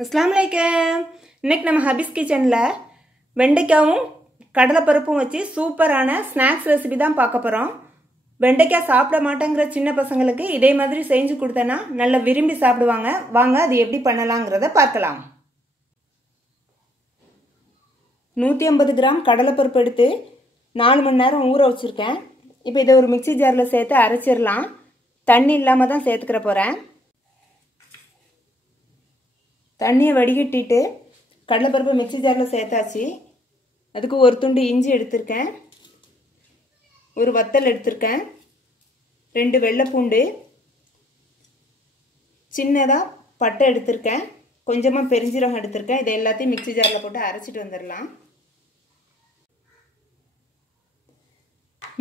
अस्सलाम वालेकुम। இன்னைக்கு நம்ம ஹபிஸ் கிச்சன்ல வெண்டைக்காவும் கடலைப்பருப்பும் வச்சு சூப்பரான ஸ்நாக்ஸ் ரெசிபி தான் பார்க்க போறோம். வெண்டைக்காய் சாப்பிட மாட்டேங்கிற சின்ன பசங்களுக்கு இதே மாதிரி செஞ்சு கொடுத்தனா நல்ல விரும்பி சாப்பிடுவாங்க. வாங்க அது எப்படி பண்ணலாம்ங்கறத பார்க்கலாம். 150 கிராம் கடலைப்பருப்பு எடுத்து 4 மணி நேரம் ஊற வச்சிருக்கேன். இப்போ இதை ஒரு மிக்ஸி ஜார்ல சேர்த்து அரைச்சிரலாம். தண்ணி இல்லாம தான் சேர்த்துக்கற போறேன். தண்ணியை வடிகட்டிட்டு கடலைப்பருப்பு மிக்ஸி ஜாரில் சேர்த்தாச்சு. அதுக்கு ஒரு துண்டு இஞ்சி எடுத்திருக்கேன், ஒரு வத்தல் எடுத்திருக்கேன், 2 வெள்ளைப்பூண்டு, சின்னதாக பட்டை எடுத்திருக்கேன், கொஞ்சமாக பெருஞ்சீரகம் எடுத்திருக்கேன். இதை எல்லாத்தையும் மிக்ஸி ஜாரில் போட்டு அரைச்சிட்டு வந்துடலாம்.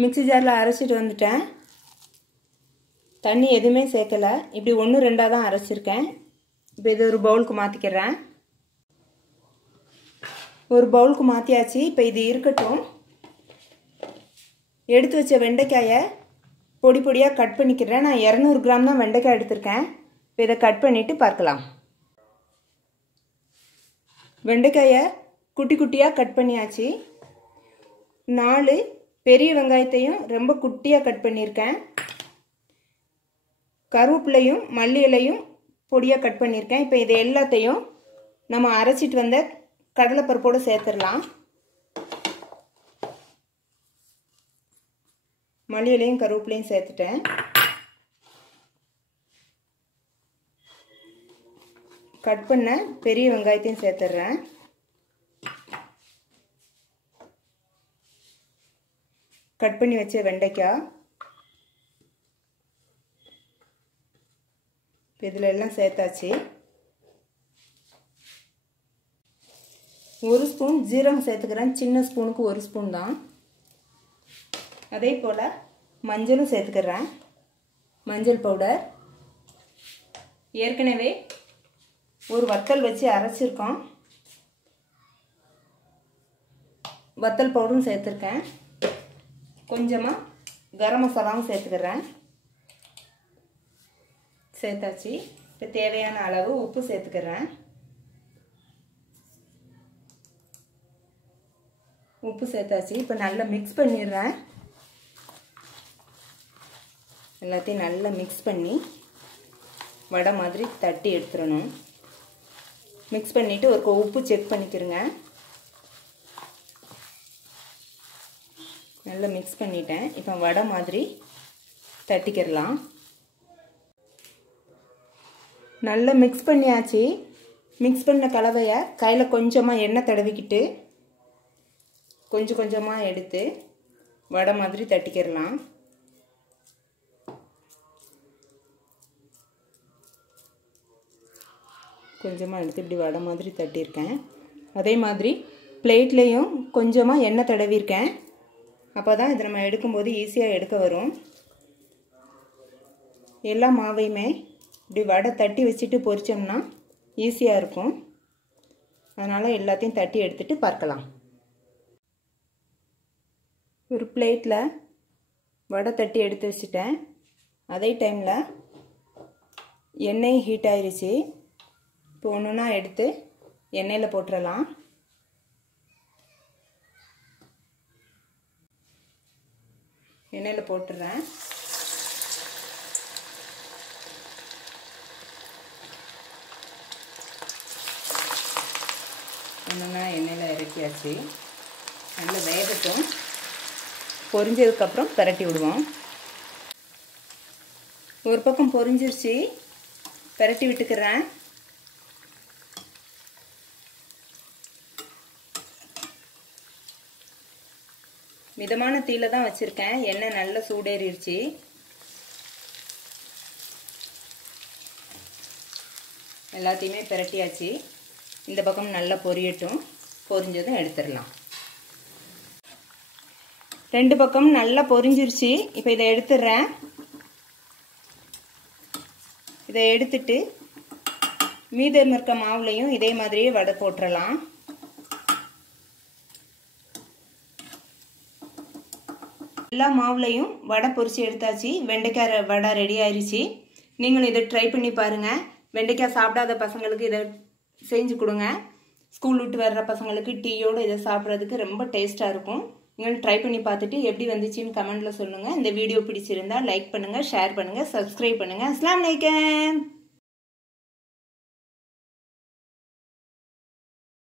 மிக்ஸி ஜாரில் அரைச்சிட்டு வந்துட்டேன். தண்ணி எதுவுமே சேர்க்கலை. இப்படி 1-2 தான் அரைச்சிருக்கேன். இப்போ இது ஒரு பவுலுக்கு மாற்றிக்கிறேன். ஒரு பவுலுக்கு மாற்றியாச்சு. இப்போ இது இருக்கட்டும். எடுத்து வச்ச வெண்டைக்காயை பொடி பொடியாக கட் பண்ணிக்கிறேன். நான் 200 கிராம் தான் வெண்டைக்காய் எடுத்திருக்கேன். இப்போ இதை கட் பண்ணிவிட்டு பார்க்கலாம். வெண்டைக்காயை குட்டி குட்டியாக கட் பண்ணியாச்சு. 4 பெரிய வெங்காயத்தையும் ரொம்ப குட்டியாக கட் பண்ணியிருக்கேன். கருவேப்பிலையும் மல்லி இலையும் பொடியாக கட் பண்ணியிருக்கேன். இப்போ இது எல்லாத்தையும் நம்ம அரைச்சிட்டு வந்த கடலைப்பருப்போடு சேர்த்துடலாம். மல்லி இலையும் கருவேப்பிலையும் சேர்த்துட்டேன். கட் பண்ண பெரிய வெங்காயத்தையும் சேர்த்துடுறேன். கட் பண்ணி வச்ச வெண்டைக்காய் இதில் எல்லாம் சேர்த்தாச்சு. 1 ஸ்பூன் ஜீரகம் சேர்த்துக்கிறேன். சின்ன ஸ்பூனுக்கு 1 ஸ்பூன் தான். அதே போல் மஞ்சளும் சேர்த்துக்கிறேன். மஞ்சள் பவுடர். ஏற்கனவே ஒரு வத்தல் வச்சு அரைச்சிருக்கோம். வத்தல் பவுடரும் சேர்த்துருக்கேன். கொஞ்சமாக கரம் மசாலாவும் சேர்த்துக்கிறேன். சேர்த்தாச்சு. இப்போ தேவையான அளவு உப்பு சேர்த்துக்கிறேன். உப்பு சேர்த்தாச்சு. இப்போ நல்லா மிக்ஸ் பண்ணிடுறேன். எல்லாத்தையும் நல்லா மிக்ஸ் பண்ணி வடை மாதிரி தட்டி எடுத்துடணும். மிக்ஸ் பண்ணிவிட்டு ஒரு உப்பு செக் பண்ணிக்கிறேங்க. நல்லா மிக்ஸ் பண்ணிட்டேன். இப்போ வடை மாதிரி தட்டிக்கிறலாம். நல்லா மிக்ஸ் பண்ணியாச்சு. மிக்ஸ் பண்ண கலவையை கையில் கொஞ்சமாக எண்ணெய் தடவிக்கிட்டு கொஞ்சம் கொஞ்சமாக எடுத்து வடை மாதிரி தட்டிக்கிறலாம். கொஞ்சமாக எடுத்து இப்படி வடை மாதிரி தட்டியிருக்கேன். அதே மாதிரி பிளேட்லேயும் கொஞ்சமாக எண்ணெய் தடவிருக்கேன். அப்போ தான் இது நம்ம எடுக்கும்போது ஈஸியாக எடுக்க வரும். எல்லா மாவையுமே இப்படி வடை தட்டி வச்சுட்டு பொரிச்சோம்னா ஈஸியாக இருக்கும். அதனால் எல்லாத்தையும் தட்டி எடுத்துகிட்டு பார்க்கலாம். ஒரு பிளேட்டில் வடை தட்டி எடுத்து வச்சுட்டேன். அதே டைமில் எண்ணெய் ஹீட் ஆயிடுச்சு. இப்போ ஒன்றுனா எடுத்து எண்ணெயில் போட்டுடலாம். எண்ணெயில் போட்டுடுறேன். ஒன்றுனா எண்ணெயில் இறக்கியாச்சு. நல்லா வேகட்டும். பொரிஞ்சதுக்கப்புறம் பரட்டி விடுவோம். ஒரு பக்கம் பொரிஞ்சிருச்சு. பரட்டி விட்டுக்கிறேன். மிதமான தீயில தான் வச்சுருக்கேன். எண்ணெய் நல்லா சூடேறிடுச்சு. எல்லாத்தையுமே பரட்டியாச்சு. இந்த பக்கம் நல்லா பொரியட்டும். பொரிஞ்சதும் எடுத்துடலாம். 2 பக்கம் நல்லா பொரிஞ்சிருச்சு. இப்போ இதை எடுத்துடுறேன். இதை எடுத்துட்டு மீதம் இருக்க மாவுலையும் இதே மாதிரியே வடை போட்டுடலாம். எல்லா மாவுலையும் வடை பொரிச்சு எடுத்தாச்சு. வெண்டைக்காய் வடை ரெடி ஆயிடுச்சு. நீங்களும் இதை ட்ரை பண்ணி பாருங்கள். வெண்டைக்காய் சாப்பிடாத பசங்களுக்கு இதை செஞ்சு கொடுங்க. ஸ்கூல் விட்டு வர்ற பசங்களுக்கு டீயோடு இதை சாப்பிட்றதுக்கு ரொம்ப டேஸ்ட்டாக இருக்கும். நீங்கள் ட்ரை பண்ணி பார்த்துட்டு எப்படி வந்துச்சுன்னு கமெண்ட்டில் சொல்லுங்கள். இந்த வீடியோ பிடிச்சிருந்தா லைக் பண்ணுங்கள், ஷேர் பண்ணுங்கள், சப்ஸ்கிரைப் பண்ணுங்கள். அஸ்ஸலாமு அலைக்கும்.